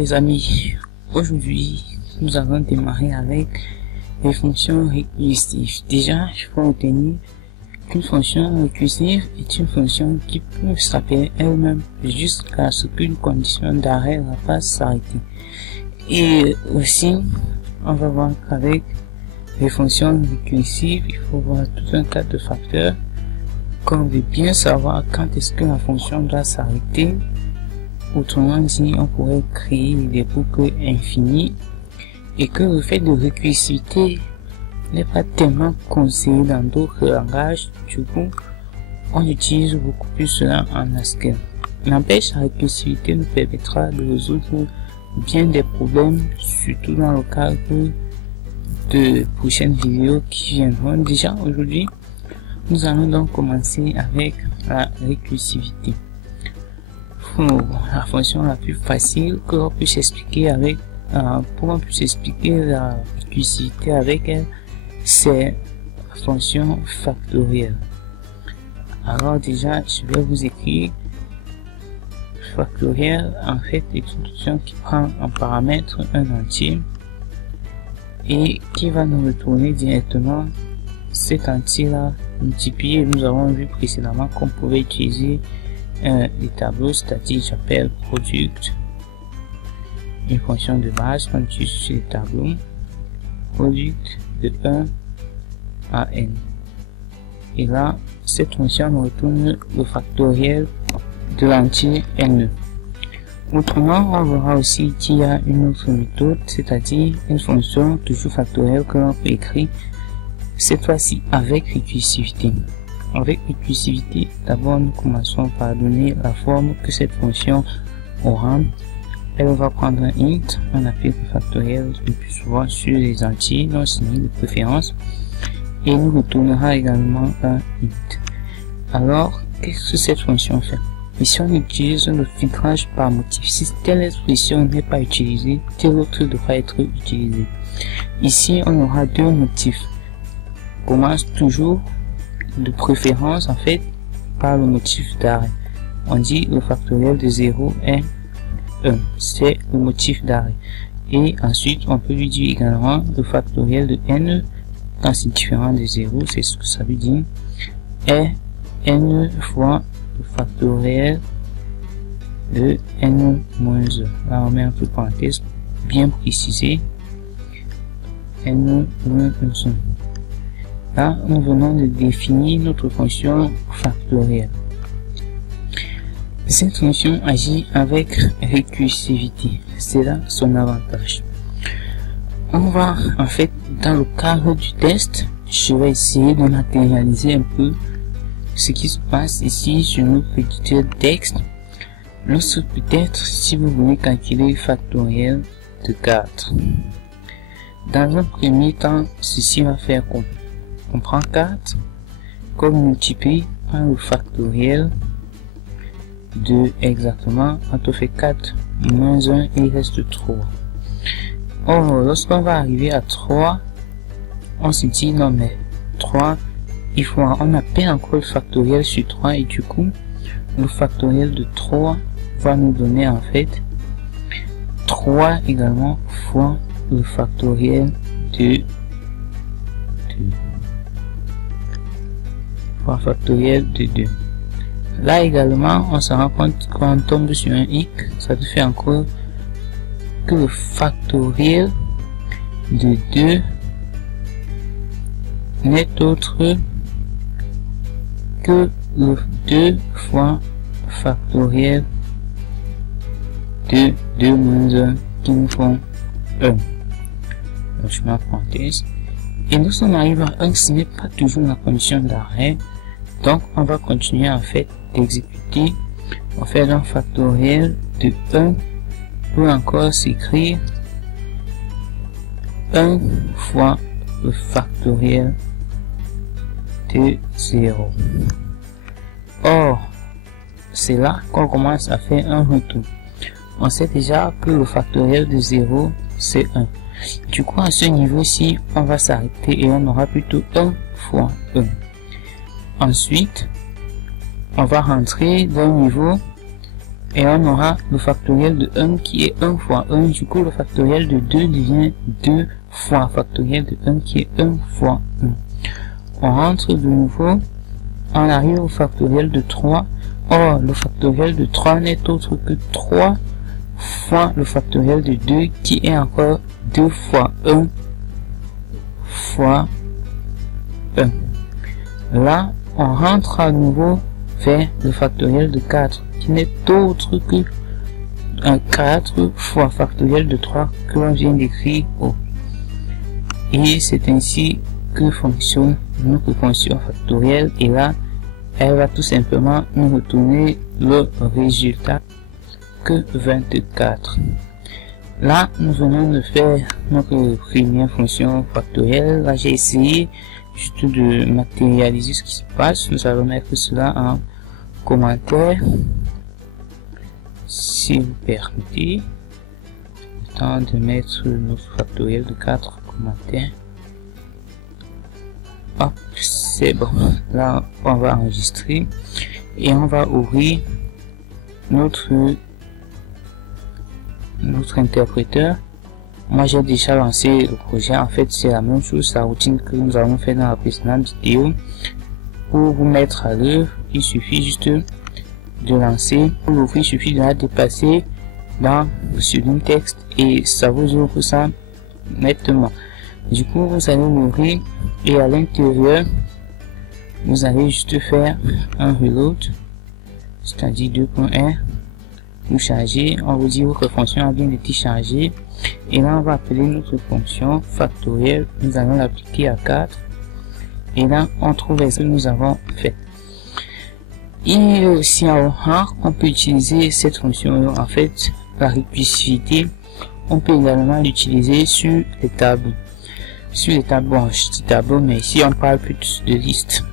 les amis, aujourd'hui nous allons démarrer avec les fonctions récursives. Déjà, il faut retenir qu'une fonction récursive est une fonction qui peut s'appeler elle-même jusqu'à ce qu'une condition d'arrêt la fasse s'arrêter. Et aussi, on va voir qu'avec les fonctions récursives, il faut voir tout un tas de facteurs qu'on veut bien savoir quand est-ce que la fonction doit s'arrêter. Autrement dit, on pourrait créer des boucles infinies et que le fait de récursivité n'est pas tellement conseillé dans d'autres langages. Du coup, on utilise beaucoup plus cela en Haskell. N'empêche, la récursivité nous permettra de résoudre bien des problèmes, surtout dans le cadre de prochaines vidéos qui viendront. Déjà aujourd'hui, nous allons donc commencer avec la récursivité. La fonction la plus facile que l'on puisse expliquer avec, pour qu'on puisse expliquer la récursivité avec elle, c'est la fonction factorielle. Alors déjà, je vais vous écrire factorielle, en fait, est une fonction qui prend en paramètre un entier et qui va nous retourner directement cet entier-là multiplié. Nous avons vu précédemment qu'on pouvait utiliser les tableaux, c'est-à-dire j'appelle product, une fonction de base qu'on utilise sur les tableaux, product de 1 à n. Et là, cette fonction nous retourne le factoriel de l'entier n. Autrement, on verra aussi qu'il y a une autre méthode, c'est-à-dire une fonction toujours factorielle que l'on peut écrire, cette fois-ci avec récursivité. Avec récursivité, d'abord nous commençons par donner la forme que cette fonction aura. Elle va prendre un int, on applique le factoriel le plus souvent sur les entiers non signés de préférence, et nous retournera également un int. Alors, qu'est-ce que cette fonction fait? Et si on utilise le filtrage par motif, si telle expression n'est pas utilisée, telle autre devra être utilisée. Ici, on aura deux motifs. On commence toujours de préférence en fait par le motif d'arrêt. On dit le factoriel de 0 est 1, c'est le motif d'arrêt. Et ensuite on peut lui dire également le factoriel de n quand c'est différent de 0, c'est ce que ça veut dire, est n fois le factoriel de n-1. Là on met un peu de parenthèse bien précisé, n-1. Là, nous venons de définir notre fonction factorielle. Cette fonction agit avec récursivité. C'est là son avantage. On va, en fait, dans le cadre du test, je vais essayer de matérialiser un peu ce qui se passe ici sur notre éditeur de texte. Lorsque peut-être, si vous voulez calculer le factoriel de 4. Dans un premier temps, ceci va faire quoi? On prend 4 comme multiplié par le factoriel de exactement, quand on fait 4 moins 1, il reste 3. Or, lorsqu'on va arriver à 3, on se dit non mais 3, il faut, on appelle encore le factoriel sur 3 et du coup, le factoriel de 3 va nous donner en fait 3 également fois le factoriel de 2. Factoriel de 2. Là également, on se rend compte quand on tombe sur un hic, ça te fait encore que le factoriel de 2 n'est autre que le 2 fois factoriel de 2 moins 1 qui nous font 1. Donc, je mets en parenthèse. Et lorsqu'on arrive à 1, ce n'est pas toujours la condition d'arrêt. Donc, on va continuer en fait d'exécuter. On fait un factoriel de 1 pour encore s'écrire 1 fois le factoriel de 0. Or, c'est là qu'on commence à faire un retour. On sait déjà que le factoriel de 0, c'est 1. Du coup, à ce niveau-ci, on va s'arrêter et on aura plutôt 1 fois 1. Ensuite, on va rentrer d'un niveau Et on aura le factoriel de 1 qui est 1 fois 1. Du coup, le factoriel de 2 devient 2 fois factoriel de 1 qui est 1 fois 1. On rentre de nouveau, on arrive au factoriel de 3. Or, le factoriel de 3 n'est autre que 3 fois le factoriel de 2 qui est encore 2 fois 1 fois 1. Là, on rentre à nouveau vers le factoriel de 4 qui n'est autre que un 4 fois factoriel de 3 que l'on vient d'écrire haut. Et c'est ainsi que fonctionne notre fonction factorielle, et là elle va tout simplement nous retourner le résultat que 24. Là nous venons de faire notre première fonction factorielle. Là j'ai essayé juste de matérialiser ce qui se passe. Nous allons mettre cela en commentaire si vous permettez. Le temps de mettre notre factoriel de 4 en commentaire. Hop, c'est bon. Là, on va enregistrer et on va ouvrir notre interpréteur. Moi, j'ai déjà lancé le projet. En fait, c'est la même chose, la routine que nous avons fait dans la précédente vidéo. Pour vous mettre à l'œuvre, il suffit juste de lancer. Pour l'ouvrir, il suffit de la déplacer dans Sublime Text et ça vous ouvre ça nettement. Du coup, vous allez l'ouvrir et à l'intérieur, vous allez juste faire un reload, c'est-à-dire 2.1. Vous chargez, on vous dit votre fonction a bien été chargée, et là on va appeler notre fonction factorielle. Nous allons l'appliquer à 4 et là on trouve ce que nous avons fait. Et aussi en rare, on peut utiliser cette fonction. En fait, la récursivité, on peut également l'utiliser sur les tableaux. Sur les tableaux, je dis tableau, mais ici on parle plus de liste.